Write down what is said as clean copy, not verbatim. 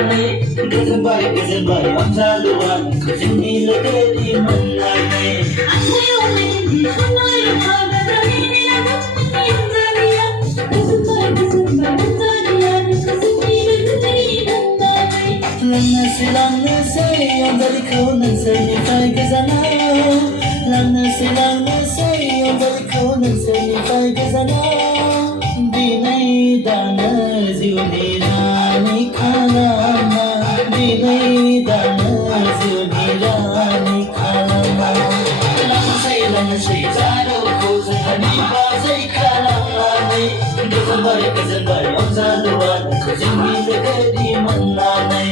मननानै गोजोनबाय अनजालुवान जोंनि लोगोनि मोननानै लांनोसै अनजालिखौ नोंसोरनिफ्राय गोजानाव लांनोसै अनजालिखौ नोंसोरनिफ्राय गोजानाव दिनै दानो जिउनि रानि खालामा दिनै दानो जिउनि रानि खालामा लांनोसै जालुखौ जोंहानि बाजै खालामनानै गोजोनबाय अनजालुवान जोंनि लोगोनि मोननानै